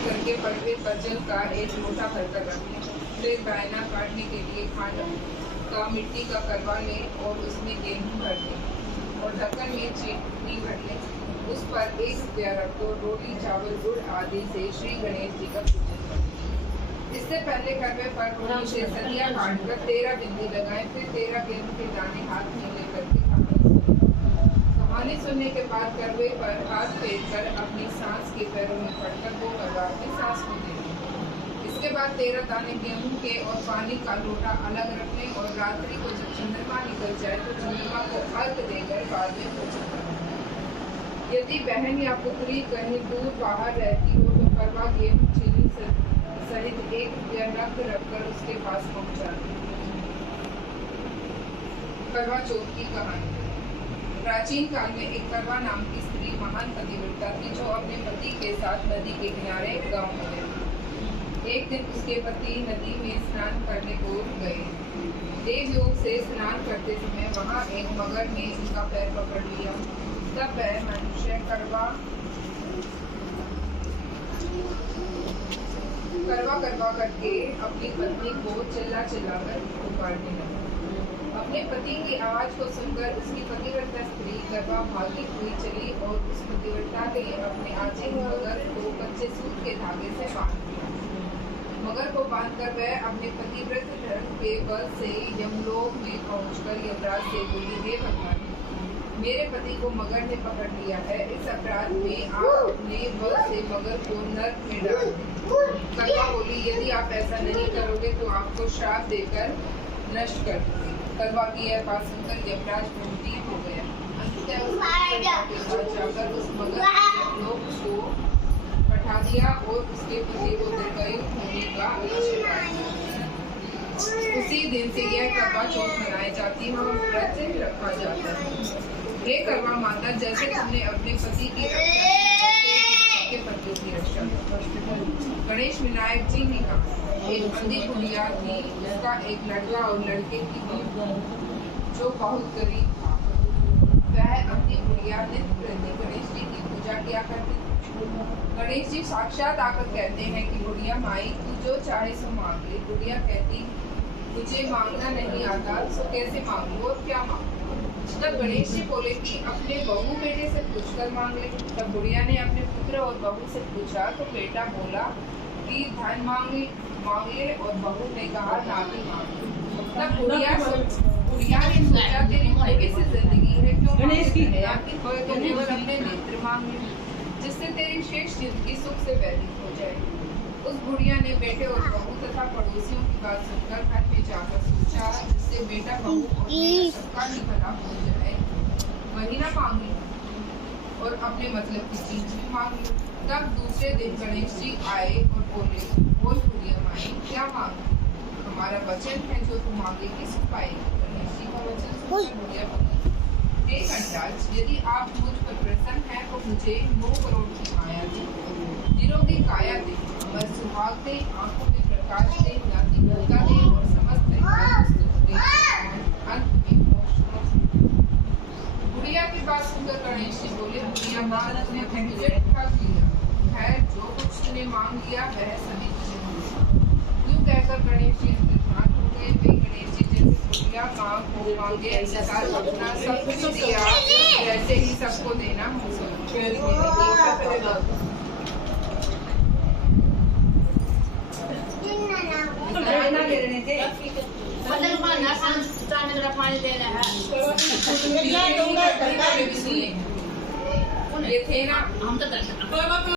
करके पटवे पर जल का एक लोटा भरकर रख लें। फिर बायना काटने के लिए खांड का मिट्टी का करवा लें और उसमें गेहूं भर लें और ढक्कन में चीनी भर लें। उस पर 1 रुपया रख दो। रोटी चावल गुड़ आदि से श्री गणेश जी का पूजन करें। इससे पहले करवे पर रोटी से सदिया काटकर 13 बिंदी लगाएं। फिर 13 गेहूं के दाने हाथ में लेकर के कहानी सुनने के बाद करवे पर हाथ फेर कर अपनी सांस के पैरों में पड़कर वो करवा अपनी सांस को दे दें। इसके बाद 13 दाने गेहूं के और पानी का लोटा अलग रख लें और रात्रि को जब चंद्रमा निकल जाए तो चंद्रमा को अर्घ देकर बाद में भोजन करें। यदि बहन या पुत्री कहीं दूर बाहर रहती हो तो करवा गेहूं चीनी सहित 1 रुपया नकद रखकर उसके पास पहुंचा दें। करवा चौथ की कहानी। प्राचीन काल में एक करवा नाम की स्त्री महान पतिव्रता थी जो अपने पति के साथ नदी के किनारे एक गांव में रहती। एक दिन उसके पति नदी में स्नान करने को गए। देवयोग से स्नान करते समय वहां एक मगर ने उनका पैर पकड़ लिया। तब वह मनुष्य करवा करके अपनी पत्नी को चिल्ला कर पुकारने लगा। अपने पति की आवाज को सुनकर उसकी पतिव्रता स्त्री करवा भागी हुई चली और उस पतिव्रता ने अपने आजीव मगर को कच्चे सूत के धागे से बांध दिया। मगर को बांधकर वह अपने पतिव्रत धर्म के बल से यमलोक में पहुंचकर यमराज से बोली, हे भगवान, मेरे पति को मगर ने पकड़ लिया है। इस अपराध में आप अपने बल से मगर को नर्क में डाल दें। करवा बोली, यदि आप ऐसा नहीं करोगे तो आपको श्राप देकर नष्ट कर दूंगी। करवा की यह बात सुनकर यमराज क्रोधित हो गया। जाकर उस मगर लोग को पठा दिया और उसके पति को दीर्घायु होने का आशीर्वाद दिया। उसी दिन से यह करवा चौथ मनाई जाती है और व्रत रखा जाता है। हे करवा माता, जैसे तुमने अपने पति की पतियों की रक्षा। गणेश विनायक जी ने कहा, एक अंधी बुढ़िया थी, उसका एक लड़का और लड़के की जो बहुत गरीब था। वह अंधी बुढ़िया नित्य प्रति गणेश जी की पूजा किया करती थी। गणेश जी साक्षात आकर कहते हैं कि बुढ़िया माई, तू जो चाहे सो मांग ले। बुढ़िया कहती, मुझे मांगना नहीं आता, सो कैसे मांगू और क्या मांगू। तब गणेश जी बोले कि अपने बहू बेटे से पूछकर मांग ले। तब बुढ़िया ने अपने पुत्र और बहू से पूछा तो बेटा बोला कि धन मांग ले और बहू ने कहा नाती मांग ले। तब बुढ़िया ने सोचा, तेरी भाग्य से जिंदगी है, क्यों गणेश की केवल अपने नेत्र मांग ले, जिससे तेरी शेष जिंदगी सुख से व्यतीत हो जाए। उस बुढ़िया ने बेटे और बहू तथा पड़ोसियों की बात सुनकर घर में जाकर सोचा, जिससे बेटा बहू और सबका ही भला हो जाए, वही ना मांगे और अपने मतलब की चीज भी मांगी। तब दूसरे दिन गणेश जी आए और बोले, बोल बुढ़िया माई, क्या मांगे? हमारा वचन है, जो तू मांगेगी सो पाएगी। गणेश जी का वचन सुनकर बुढ़िया बोली, हे गणराज, यदि आप मुझ पर प्रसन्न हैं तो मुझे 9 करोड़ की माया दे, निरोगी काया दे, बस सुहाग दे, आंखों में प्रकाश दे, नाती पोता दे और समस्त अंत में मोक्ष। बुढ़िया की बात सुनकर गणेश जी बोले, बुढ़िया माँ, तूने मुझे ठग लिया है, जो कुछ तूने मांग लिया वह सभी तुझे मिलेगा। यूं कहकर गणेश जी अंतर्धान हो गए। वे गणेश जी जैसे बुढ़िया माँ को मांगे अनुसार अपना सब कुछ दिया, वैसे ही सबको देना हो पानी देना है। ये थे ना, हम तो